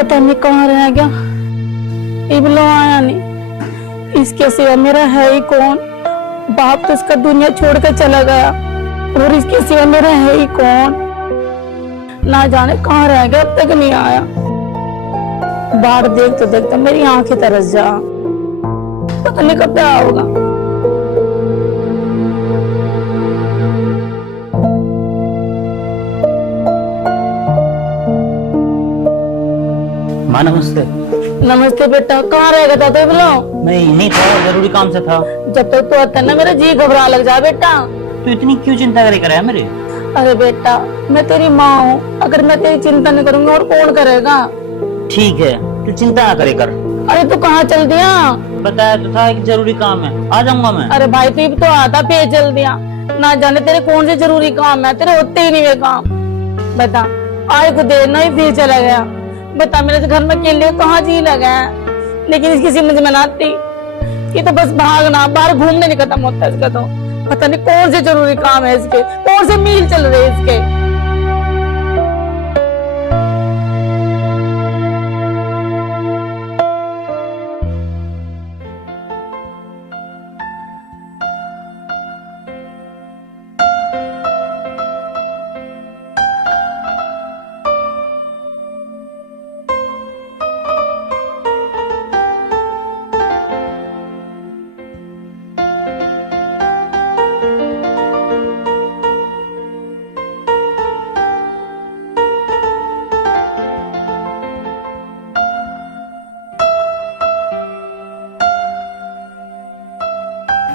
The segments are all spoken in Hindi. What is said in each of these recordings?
पता नहीं कहाँ रह गया, इबलो आया नहीं। इसके सिवा मेरा है ही कौन? बाप तो इसका दुनिया छोड़ कर चला गया, और इसके सिवा मेरा है ही कौन? ना जाने कहाँ रह गया, अब तक नहीं आया। बाहर देख तो देखता मेरी आंखें तरस जा, पता नहीं कब क्या होगा। माँ नमस्ते। नमस्ते बेटा, कहाँ रह गया था तो बोलो? मैं यहीं था, जरूरी काम से था। जब तक तो आता ना मेरा जी घबरा लग जा बेटा। तो इतनी क्यों चिंता करे कर मेरे? अरे बेटा, मैं तेरी माँ हूँ, अगर मैं तेरी चिंता नहीं करूंगी और कौन करेगा? ठीक है, तू चिंता ना करे कर। अरे तू कहाँ चल दिया? बताया तो था एक जरूरी काम है, आ जाऊंगा मैं। अरे भाई तू तो आता फिर चल दिया, ना जाने तेरे कौन से जरूरी काम है, तेरे होते ही नहीं वे काम। बता, आए को देर नहीं फिर चला गया। बता, मेरे घर में अकेले कहाँ जी लगा है, लेकिन इसकी समझ में ना आती कि तो बस भागना, बाहर घूमने नहीं खत्म होता इसका। तो पता नहीं कौन से जरूरी काम है इसके, कौन से मील चल रहे इसके।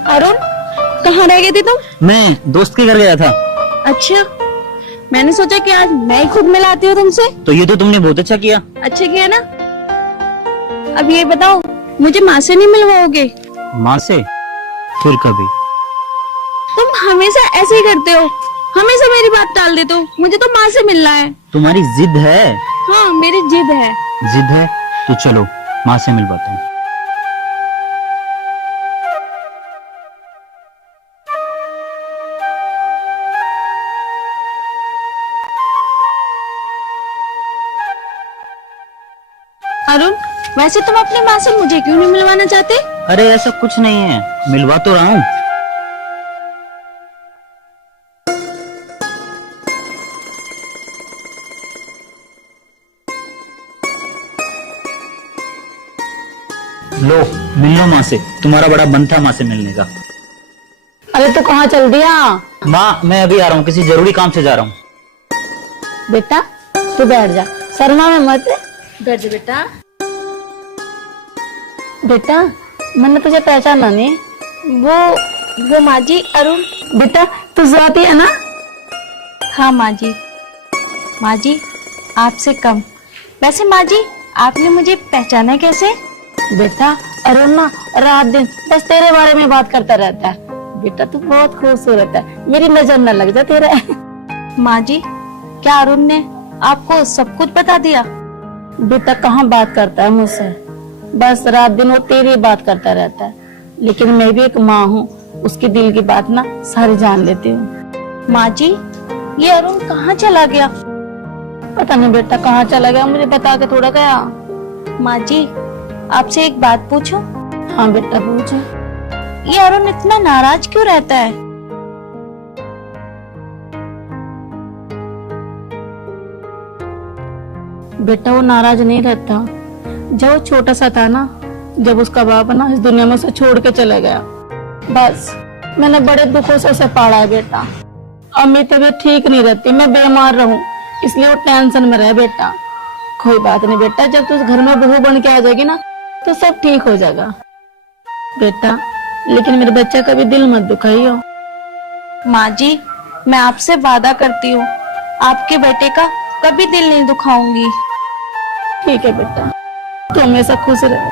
अरुण, कहाँ रह गए थे तुम? मैं दोस्त के घर गया था। अच्छा, मैंने सोचा कि आज मैं ही खुद मिलाती हूँ तुमसे। तो ये तो तुमने बहुत अच्छा किया। अच्छा किया ना। अब ये बताओ, मुझे माँ से नहीं मिलवाओगे? माँ से फिर कभी। तुम हमेशा ऐसे ही करते हो, हमेशा मेरी बात टाल देते हो। मुझे तो माँ से मिलना है। तुम्हारी जिद है? हाँ, मेरी जिद है। जिद है तो चलो माँ से मिलवाता हूँ। अरुण, वैसे तुम अपनी माँ से मुझे क्यों नहीं मिलवाना चाहते? अरे ऐसा कुछ नहीं है, मिलवा तो रहा हूँ। लो मिल लो माँ से, तुम्हारा बड़ा मन था माँ से मिलने का। अरे तू कहाँ चल दिया? माँ मैं अभी आ रहा हूँ, किसी जरूरी काम से जा रहा हूँ। बेटा तू बैठ जा, शर्मा में मत। बैठ जा बेटा। बेटा मैंने तुझे पहचाना नहीं। वो माँ जी, अरुण। बेटा तू जाती है ना? हाँ माँ जी। माँ जी, आपसे कम। वैसे माँ जी, आपने मुझे पहचाना कैसे? बेटा अरुण ना रात दिन बस तेरे बारे में बात करता रहता है। बेटा तू बहुत खूबसूरत है, मेरी नजर न लग जा तेरे। माँ जी, क्या अरुण ने आपको सब कुछ बता दिया? बेटा कहाँ बात करता है मुझसे, बस रात दिन वो तेरी बात करता रहता है। लेकिन मैं भी एक माँ हूँ, उसके दिल की बात ना सारी जान लेती हूँ। माँ जी, ये अरुण कहाँ चला गया? पता नहीं बेटा कहाँ चला गया, मुझे बता के थोड़ा गया। माँ जी, आपसे एक बात पूछूं? हाँ बेटा पूछो। ये अरुण इतना नाराज क्यों रहता है? बेटा वो नाराज नहीं रहता। जब वो छोटा सा था ना, जब उसका बाप ना इस दुनिया में उसे छोड़ के चला गया, बस मैंने बड़े दुखों से उसे पाला है बेटा। अब मेरी तबीयत ठीक नहीं रहती, मैं बीमार रहूं, इसलिए वो टेंशन में रहे बेटा। कोई बात नहीं बेटा, जब तू उस घर में बहू बन के आ जाएगी ना तो सब ठीक हो जाएगा बेटा। लेकिन मेरे बच्चे का भी दिल मत दुखाइयो। माँ जी, मैं आपसे वादा करती हूँ, आपके बेटे का कभी दिल नहीं दुखाऊंगी। ठीक है बेटा, तू हमेशा खुश रहे।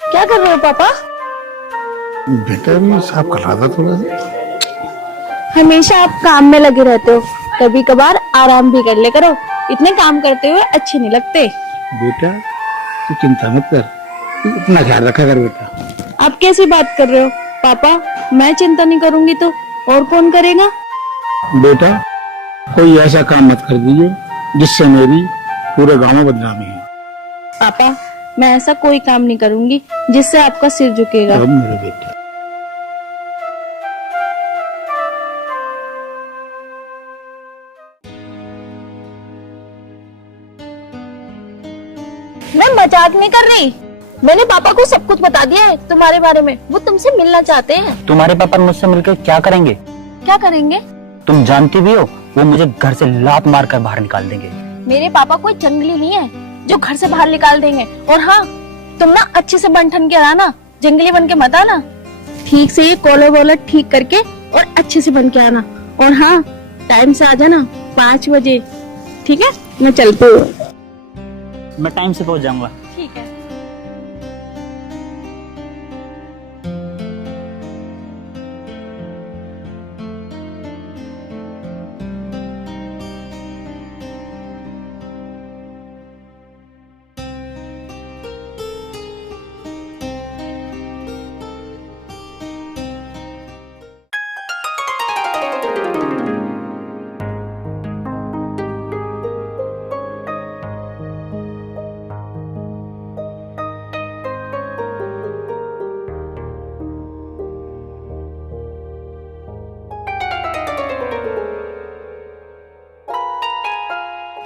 क्या कर रहे हो पापा? बेटा भी साफ कर रहा था थोड़ा सा। हमेशा आप काम में लगे रहते हो, कभी कभार आराम भी कर ले करो। इतने काम करते हुए अच्छे नहीं लगते। बेटा तू चिंता मत कर, तू अपना ख्याल रखा कर बेटा। आप कैसी बात कर रहे हो पापा? मैं चिंता नहीं करूंगी तो और कौन करेगा? बेटा कोई ऐसा काम मत कर दीजिए जिससे मेरी पूरे गांव में बदनामी है। पापा मैं ऐसा कोई काम नहीं करूंगी जिससे आपका सिर झुकेगा। अब मेरे बेटे मैं मजाक नहीं कर रही। मैंने पापा को सब कुछ बता दिया है तुम्हारे बारे में। वो तुमसे मिलना चाहते हैं। तुम्हारे पापा मुझसे मिलकर क्या करेंगे? क्या करेंगे? तुम जानती भी हो वो मुझे घर से लात मार कर बाहर निकाल देंगे। मेरे पापा कोई जंगली नहीं है जो घर से बाहर निकाल देंगे। और हाँ, तुम ना अच्छे से बन ठन के रहना, जंगली बन के मत आना। ठीक से ये कॉलर वॉलर ठीक करके और अच्छे से बन के आना। और हाँ, टाइम से आ जाना 5 बजे। ठीक है, मैं चलती हूँ। मैं टाइम से पहुंच जाऊंगा। ठीक है।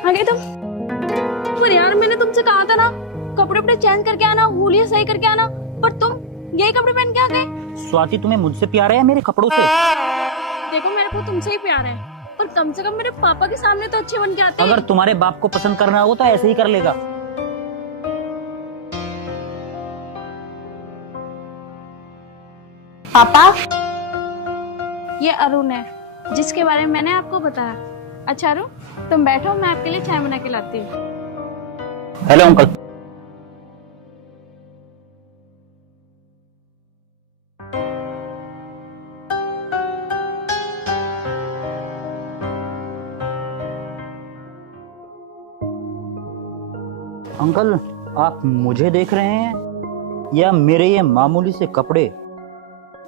अरे तुम, पर यार मैंने तुमसे कहा था ना कपड़े वपड़े चेंज करके आना, हुलिया सही करके आना, पर तुम यही कपड़े पहन के आ गए। स्वाति तुम्हें मुझसे प्यार है या मेरे कपड़ों से? देखो मेरे को तुमसे ही प्यार है, पर कम से कम मेरे पापा के सामने तो अच्छे बन के आते। अगर तुम्हारे बाप को पसंद करना हो तो ऐसे ही कर लेगा। पापा ये अरुण है जिसके बारे में मैंने आपको बताया। अच्छा अरुण, तुम बैठो, मैं आपके लिए चाय बना के लाती हूँ। Hello uncle. अंकल आप मुझे देख रहे हैं या मेरे ये मामूली से कपड़े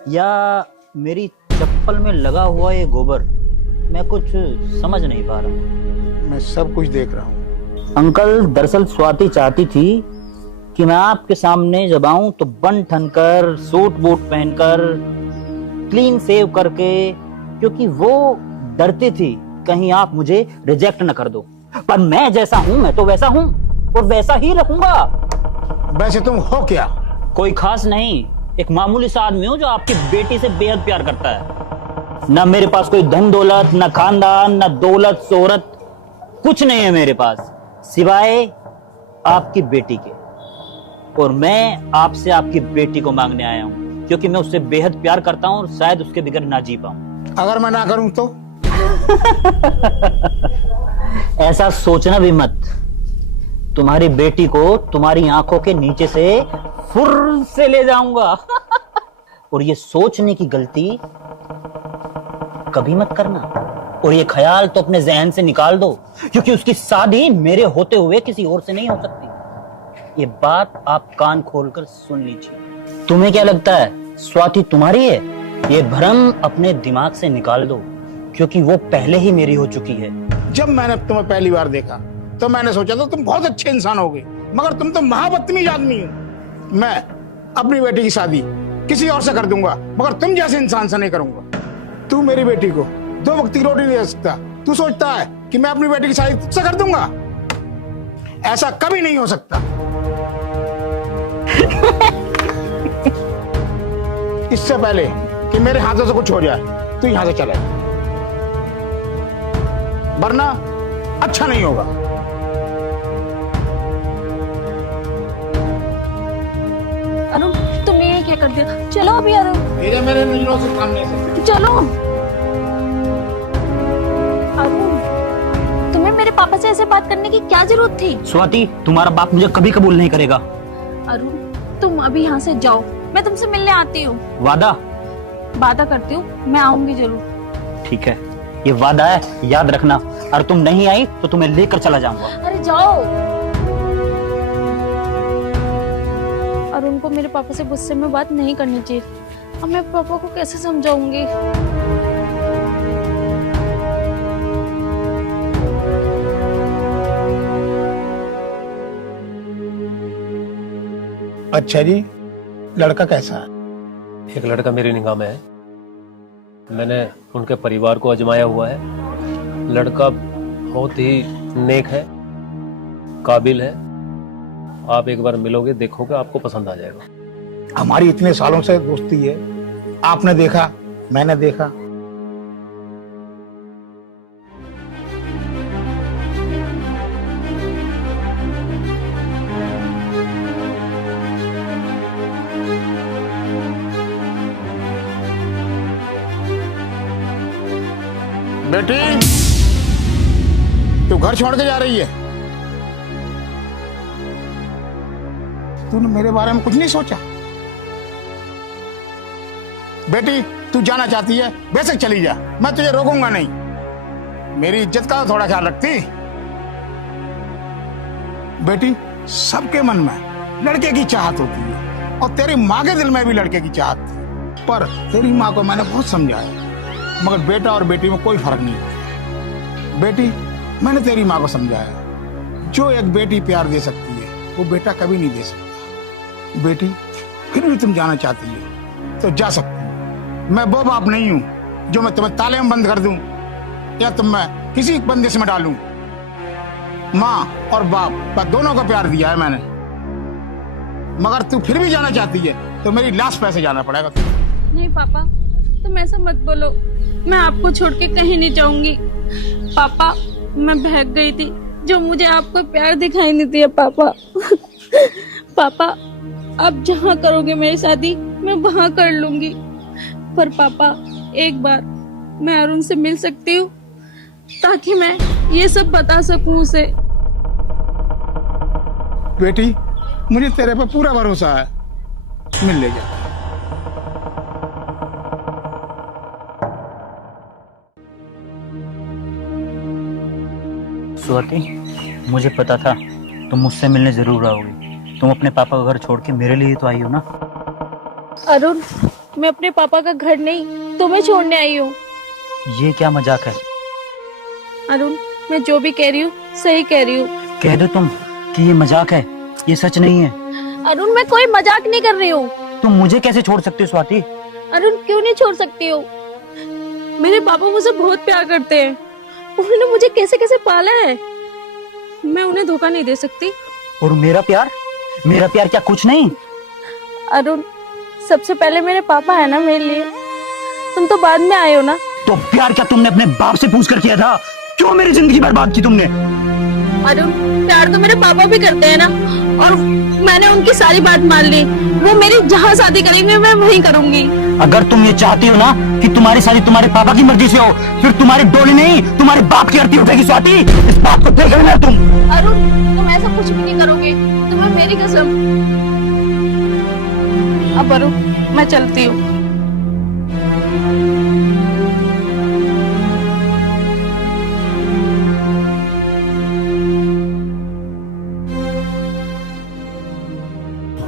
या मेरी चप्पल में लगा हुआ ये गोबर? मैं कुछ समझ नहीं पा रहा। मैं सब कुछ देख रहा हूँ। अंकल दरअसल स्वाति चाहती थी कि मैं आपके सामने जब आऊं तो बन ठन कर, सूट बूट पहनकर, क्लीन सेव करके, क्योंकि वो डरती थी कहीं आप मुझे रिजेक्ट न कर दो। पर मैं जैसा हूं मैं तो वैसा हूं और वैसा ही रहूंगा। वैसे तुम हो क्या? कोई खास नहीं, एक मामूली सा आदमी हूं जो आपकी बेटी से बेहद प्यार करता है। ना मेरे पास कोई धन दौलत, ना खानदान, ना दौलत शोहरत, कुछ नहीं है मेरे पास सिवाय आपकी बेटी के। और मैं आपसे आपकी बेटी को मांगने आया हूं क्योंकि मैं उससे बेहद प्यार करता हूं और शायद उसके बगैर ना जी पाऊं। अगर मैं ना करूं तो? ऐसा सोचना भी मत। तुम्हारी बेटी को तुम्हारी आंखों के नीचे से फुर्र से ले जाऊंगा। और ये सोचने की गलती कभी मत करना। और ये ख्याल तो अपने जहन से निकाल दो क्योंकि उसकी शादी मेरे होते हुए किसी और से नहीं हो सकती। ये बात आप कान खोलकर सुन लीजिए। तुम्हें क्या लगता है स्वाति तुम्हारी है? ये भ्रम अपने दिमाग से निकाल दो क्योंकि वो पहले ही मेरी हो चुकी है। जब मैंने तुम्हें पहली बार देखा तो मैंने सोचा था तुम बहुत अच्छे इंसान होगे, मगर तुम तो महाबदतमीज आदमी हो। मैं अपनी बेटी की शादी किसी और से कर दूंगा मगर तुम जैसे इंसान से नहीं करूंगा। तू मेरी बेटी को 2 वक्त की रोटी नहीं दे सकता, तू सोचता है कि मैं अपनी बेटी की शादी तुझसे कर दूंगा? ऐसा कभी नहीं हो सकता। इससे पहले कि मेरे हाथों से कुछ हो जाए तू यहां से चले, वरना अच्छा नहीं होगा। अरुण तुम ये क्या कर दिया? चलो अभी अरुण, मेरे नजरों से सामने से चलो। अरुण तुम्हें मेरे पापा से ऐसे बात करने की क्या जरूरत थी? स्वाति तुम्हारा बाप मुझे कभी कबूल नहीं करेगा। अरुण तुम अभी यहाँ से जाओ, मैं तुमसे मिलने आती हूँ। वादा करती हूँ, मैं आऊंगी जरूर। ठीक है, ये वादा है, याद रखना। और तुम नहीं आई तो तुम्हें लेकर चला जाऊंगा। अरे जाओ। अरुण को मेरे पापा से गुस्से में बात नहीं करनी चाहिए। अब मैं पापा को कैसे समझाऊंगी? अच्छा जी, लड़का कैसा है? एक लड़का मेरी निगाह में है। मैंने उनके परिवार को आजमाया हुआ है। लड़का बहुत ही नेक है, काबिल है। आप एक बार मिलोगे, देखोगे, आपको पसंद आ जाएगा। हमारी इतने सालों से दोस्ती है, आपने देखा, मैंने देखा। बेटी, तू घर छोड़ के जा रही है? तूने मेरे बारे में कुछ नहीं सोचा? बेटी, तू जाना चाहती है, बेशक चली जा, मैं तुझे रोकूंगा नहीं। मेरी इज्जत का थोड़ा ख्याल रखती। बेटी, सबके मन में लड़के की चाहत होती है और तेरी माँ के दिल में भी लड़के की चाहत थी, पर तेरी माँ को मैंने बहुत समझाया, मगर बेटा और बेटी में कोई फर्क नहीं है। बेटी, मैंने तेरी माँ को समझाया, जो एक बेटी प्यार दे सकती है वो बेटा कभी नहीं दे सकता। बेटी, फिर भी तुम जाना चाहती हो तो जा सकती हो। मैं वो बाप नहीं हूं जो मैं तुम्हें ताले में बंद कर दूं या तुम मैं किसी बंदिश में डालूं। माँ और बाप पर दोनों को प्यार दिया है मैंने, मगर तू फिर भी जाना चाहती है तो मेरी लाश पे से जाना पड़ेगा तुझे। नहीं पापा, तुम ऐसा मत बोलो। मैं आपको छोड़ के कहीं नहीं जाऊंगी। पापा, मैं बहक गई थी, जो मुझे आपको प्यार दिखाई नहीं दिया पापा। पापा, आप जहाँ करोगे मेरी शादी, मैं वहाँ कर लूंगी। पर पापा, एक बार मैं अरुण से मिल सकती हूँ, ताकि मैं ये सब बता सकूं उसे। बेटी, मुझे तेरे पे पूरा भरोसा है, मिल ले जा। स्वाति, मुझे पता था तुम मुझसे मिलने जरूर आओगी। तुम अपने पापा का घर छोड़ के मेरे लिए तो आई हो ना। अरुण, मैं अपने पापा का घर नहीं, तुम्हें छोड़ने आई हूँ। ये क्या मजाक है? अरुण, मैं जो भी कह रही हूँ सही कह रही हूँ। कह दो तुम कि ये मजाक है, ये सच नहीं है। अरुण, मैं कोई मजाक नहीं कर रही हूँ। तुम मुझे कैसे छोड़ सकती हो स्वाति? अरुण, क्यों नहीं छोड़ सकती हो? मेरे पापा मुझसे बहुत प्यार करते हैं। उन्होंने मुझे कैसे कैसे पाला है, मैं उन्हें धोखा नहीं दे सकती। और मेरा प्यार क्या कुछ नहीं? अरुण, सबसे पहले मेरे पापा है ना मेरे लिए, तुम तो बाद में आए हो ना। तो प्यार क्या तुमने अपने बाप से पूछ कर किया था? क्यों मेरी जिंदगी बर्बाद की तुमने? अरुण, प्यार तो मेरे पापा भी करते हैं ना, और मैंने उनकी सारी बात मान ली। वो मेरी जहाँ शादी करेंगे मैं वहीं करूंगी। अगर तुम ये चाहती हो ना कि तुम्हारी शादी तुम्हारे पापा की मर्जी से हो, फिर तुम्हारी डोली नहीं, तुम्हारे बाप की आरती उठेगी स्वाति। इस बात को देख लेना तुम। अरुण, तुम ऐसा कुछ भी नहीं करोगे, तुम्हें मेरी कसम। अब अरुण, मैं चलती हूँ।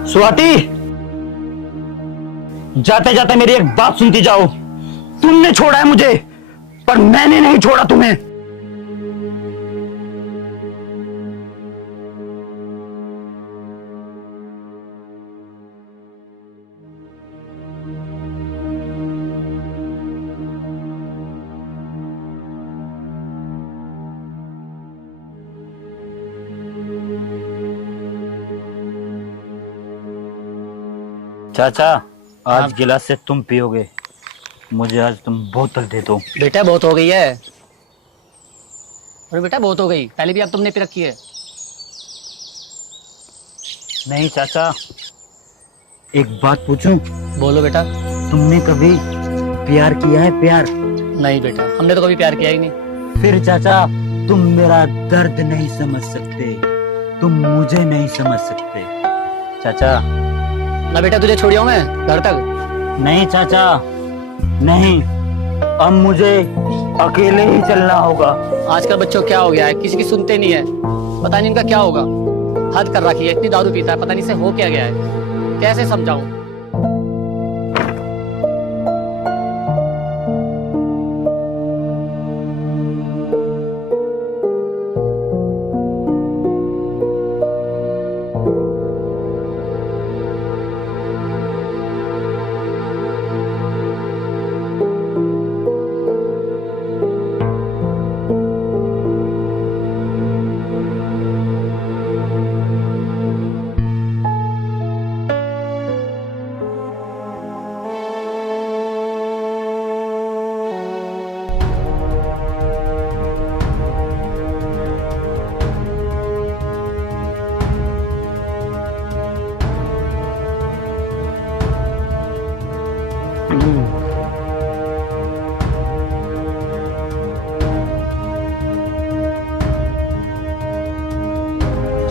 स्वाति, जाते जाते मेरी एक बात सुनती जाओ। तुमने छोड़ा है मुझे, पर मैंने नहीं छोड़ा तुम्हें। चाचा, आज गिलास से तुम पियोगे, मुझे आज तुम बोतल दे दो। बेटा बहुत हो गई है। अरे बेटा बहुत हो गई, पहले भी अब तुमने पी रखी है। नहीं चाचा, एक बात पूछूं? बोलो बेटा। तुमने कभी प्यार किया है? प्यार? नहीं बेटा, हमने तो कभी प्यार किया ही नहीं। फिर चाचा, तुम मेरा दर्द नहीं समझ सकते, तुम मुझे नहीं समझ सकते। चाचा। ना बेटा, तुझे छोड़ियो मैं घर तक। नहीं चाचा, नहीं, अब मुझे अकेले ही चलना होगा। आजकल बच्चों क्या हो गया है, किसी की सुनते नहीं है। पता नहीं इनका क्या होगा, हद कर रखी है। इतनी दारू पीता है, पता नहीं से हो क्या गया है। कैसे समझाऊं?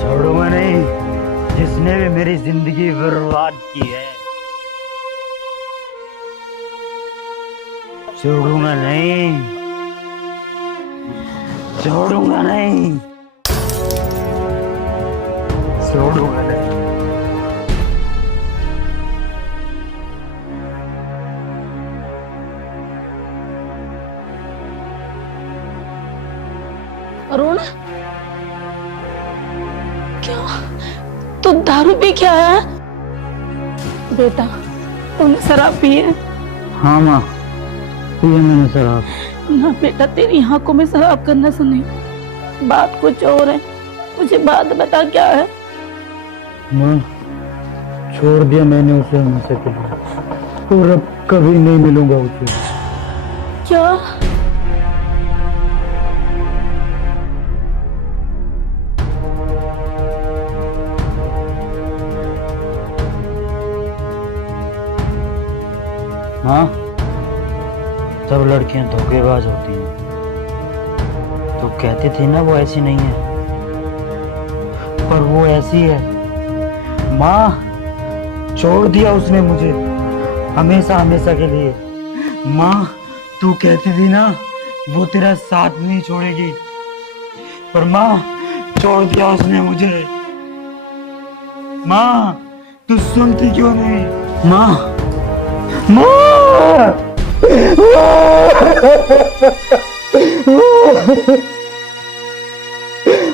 छोड़ूंगा नहीं जिसने भी मेरी जिंदगी बर्बाद की है। छोड़ूंगा नहीं, छोड़ूंगा नहीं, छोड़ूंगा नहीं। अरुण, क्या तू दारू पी के आया है? बेटा, तुमने शराब पी है? हाँ माँ, पिए मैंने शराब। ना बेटा, तेरी आंखों में शराब करने से नहीं, बात कुछ और है। मुझे बात बता, क्या है? माँ, छोड़ दिया मैंने उसे हमेशा के लिए, और अब कभी नहीं मिलूंगा उसे। क्या? हाँ, सब लड़कियां धोखेबाज होती हैं। तो कहती थी ना वो ऐसी नहीं है, पर वो ऐसी है। माँ, छोड़ दिया उसने मुझे हमेशा हमेशा के लिए। माँ, तू कहती थी ना वो तेरा साथ नहीं छोड़ेगी, पर माँ छोड़ दिया उसने मुझे। माँ, तू सुनती क्यों नहीं? माँ,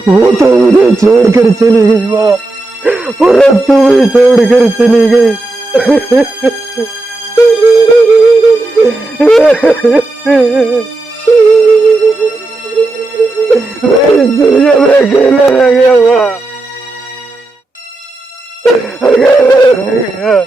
वो तो मुझे छोड़कर चली गई माँ, और अब तू भी छोड़कर चली गई। मैं इस दुनिया में अकेला रह गया माँ, अकेला रह गया।